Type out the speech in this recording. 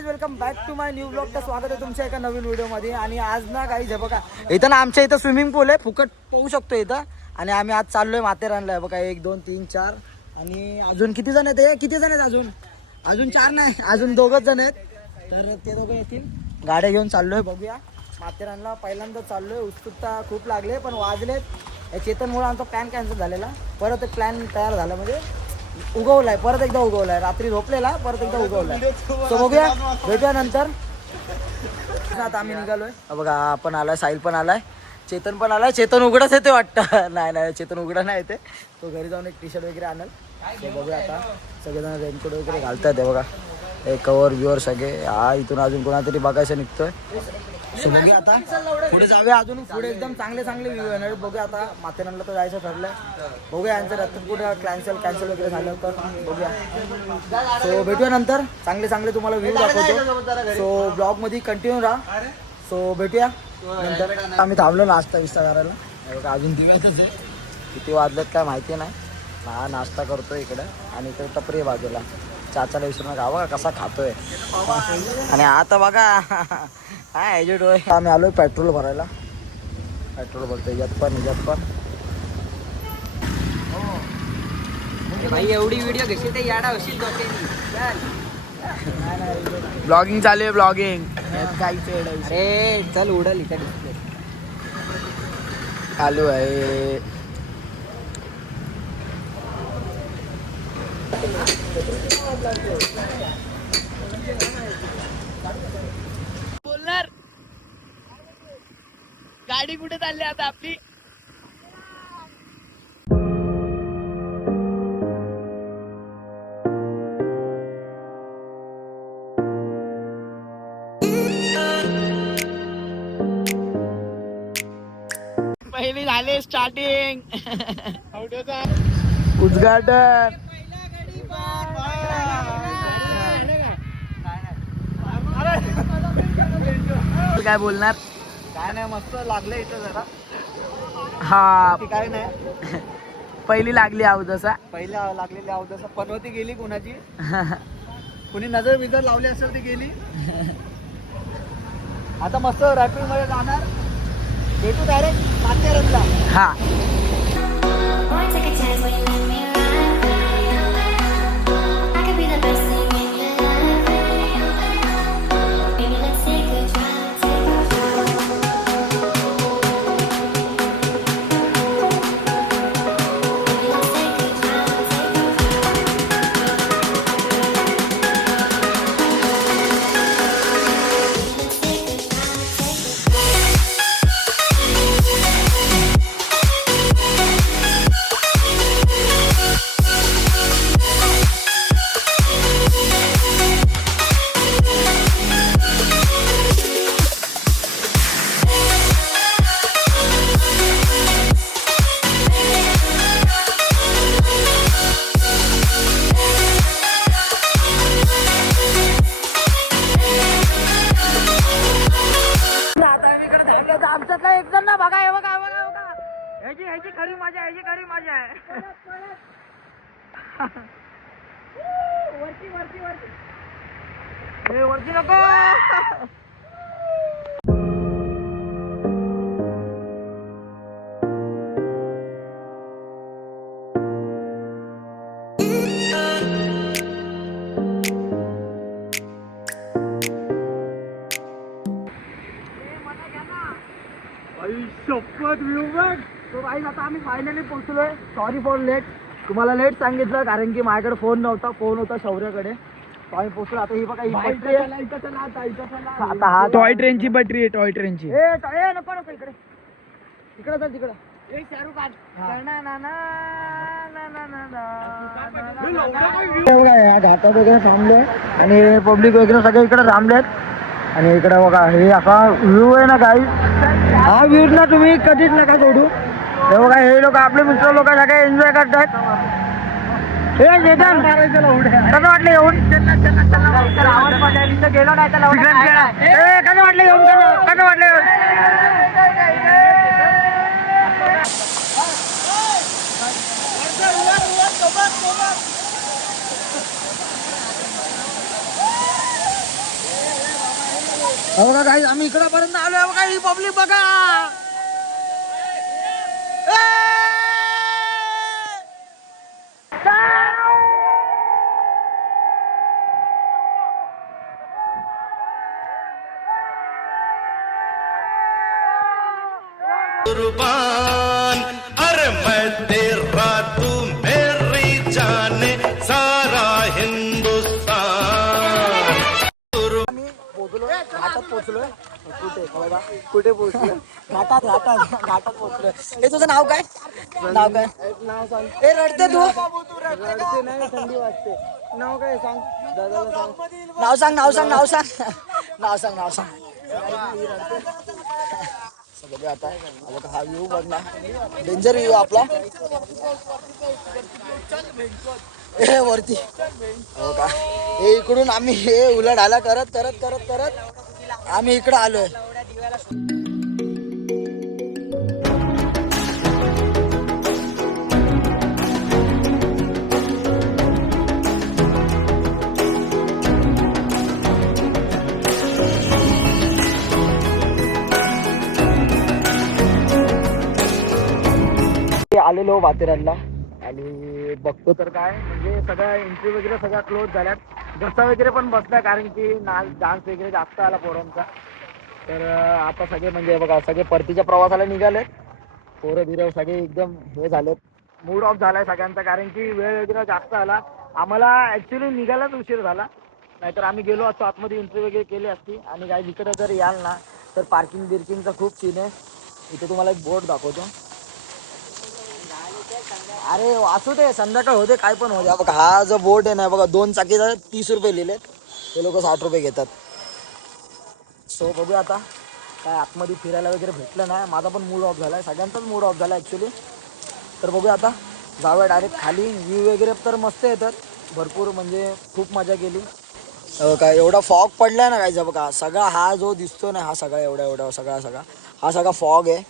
Guys welcome back to my new blog. तर स्वागत आहे तुमच्या एका नवीन व्हिडिओमध्ये. आणि आज ना गाईज हे बघा, इथं ना आमच्या इथं स्विमिंग पूल आहे, फुकट पाहू शकतो इथं. आणि आम्ही आज चाललोय माथेरानला. बघा 1 2 3 4 आणि अजून किती जण आहेत? किती जण आहेत अजून 4 नाही, अजून 2च जण आहेत. तर ते दोघं येतील. गाड्या घेऊन चाललोय, बघूया माथेरानला. पहिल्यांदा चाललोय, उत्सुकता खूप लागले पण वाजलेत. चेतनमुळे आमचा प्लॅन कॅन्सल झालेला. परत एक प्लॅन तयार झाला, म्हणजे उगवलाय, परत एकदा उगवलाय. रात्री झोपलेला, परत एकदा उगवलाय. तो बघूया, भेटूया नंतर. आता आम्ही निघालोय. बघा आपण आलाय, साहिल पण आलाय, चेतन पण आलाय. चेतन उघडाच येते वाटतं. नाही चेतन उघडा नाही येते, तो घरी जाऊन एक टी शर्ट वगैरे आणल. बघूया आता सगळेजण रेनकोट वगैरे घालतात. हे बघा हे कवर बिवर सगळे. हा इथून अजून कोणातरी बघायचं निघतोय. बघूया आता पुढे जाऊया, अजून पुढे एकदम चांगले व्ह्यू येणार. बघूया आता माथेरानला तर जायचं ठरलंय. बघूया यांचं रत्न कुठे कॅन्सल वगैरे झालं तर बघूया. सो भेटूया नंतर. चांगले तुम्हाला व्ह्यू दाखवतो. सो ब्लॉगमध्ये कंटिन्यू राहा. सो भेटूया नंतर. आम्ही थांबलो नाश्ता विस्ता करायला. बघा अजून दिवसच आहे, किती वाजलेत काय माहिती नाही. हा नाश्ता करतोय इकडे आणि इकडे टपरी बाजूला. चाचाला विसरून गावा कसा खातोय. आणि आता बघा हा एजेड होय. आम्ही आलोय पेट्रोल भरायला. पेट्रोल भरतोय यात पण भाई एवढी व्हिडिओ घेशील ते याडा होशील डोक्यानी. ब्लॉगिंग चालू आहे, ब्लॉगिंग. अरे चल उडल इकडे डिस्प्ले चालू आहे. बोलणार गाडी कुठे चालली आता आपली. पहिली झाले स्टार्टिंग उद्घाटन. काय बोलणार? काय नाही, मस्त लागलं इथं जरा. हा काय नाही, पहिली लागली अवदसा. पहिल्या लागलेली आहोत तसं पनवती गेली कोणाची. कुणी नजर बिजर लावली असेल ती गेली. आता मस्त रॅपिड मध्ये जाणार. भेटू डायरेक्ट माथेरानला. हा आमच्यातला एक जण ना बघा. हे बघा ह्याची खरी मजा आहे. वरती नको. तो गाईज आता आम्ही फायनली पोहोचलोय. Sorry for late. तुम्हाला लेट सांगितलं कारण की माझ्याकडे फोन होता शौर्याकडे. तो आम्ही पोहोचलो. आता ही बघा ही पटरी आहे. आता हा टॉय ट्रेनची बॅटरी आहे, टॉय ट्रेनची. नको इकडे चल तिकडे. शाहरुख खान. बघा या घाटात वगैरे थांबलोय आणि पब्लिक वगैरे सगळे इकडे थांबलेत. आणि इकडे बघा हे असा व्ह्यू आहे ना काही. हा व्ह्यू ना तुम्ही कधीच नका सोडू. हे बघा हे लोक आपले मित्र लोक सगळे एन्जॉय करतात. हे चेतन कसं वाटलं येऊन? गेलो नाही तर कसं वाटलं येऊन? कसं वाटलं येऊन? बघा काही आम्ही इकडापर्यंत आलोय बघा ही पब्लिक बघा कुर्बान अरे मैं तेरा तू मेरी जाने सारा हिंदुस्तान आम्ही पोहोचलो घाटात पोहोचलोय कुठे पोहोचलोय घाटात पोहोचलोय हे तुझं नाव काय नाव सांग हे रडते तू रडते नाही थंडी वाजते नाव काय सांग दादाला सांग नाव सांग बघा आता बघा हा व्ह्यू बघ ना डेंजर व्ह्यू आपला हे वरती हो का हे इकडून आम्ही हे उलट आला करत आम्ही इकडं आलोय आलेलो माथेरानला आणि बघतो तर काय म्हणजे सगळ्या एंट्री वगैरे सगळ्या क्लोज झाल्यात घसा वगैरे पण बसला कारण की डान्स वगैरे जास्त आला पोरांचा तर आता सगळे म्हणजे बघा सगळे परतीच्या प्रवासाला निघालेत पोरं बिरं सगळे एकदम हे झालेत मूड ऑफ झालाय सगळ्यांचा कारण की वेळ वगैरे जास्त आला आम्हाला ॲक्च्युली निघायलाच उशीर झाला नाहीतर आम्ही गेलो असतो आतमध्ये एंट्री वगैरे केली असती आणि काय इकडं जर याल ना तर पार्किंग बिर्किंगचा खूप सीन आहे इथे तुम्हाला एक बोर्ड दाखवतो अरे असू दे संध्याकाळ होते काय पण होते बघा हा जो बोट आहे ना बघा 2 चाकीचा 30 रुपये लिहिलेत ते लोक 60 रुपये घेतात सो बघूया आता काय आतमध्ये फिरायला वगैरे भेटलं नाही माझा पण मूड ऑफ झाला आहे सगळ्यांचाच मूड ऑफ झाला ॲक्च्युली तर बघूया आता जाऊया डायरेक्ट खाली व्ह्यू वगैरे तर मस्त येतात भरपूर म्हणजे खूप मजा केली काय एवढा फॉग पडलाय ना काय बघा सगळा हा जो दिसतो ना हा सगळा एवढा सगळा हा सगळा फॉग आहे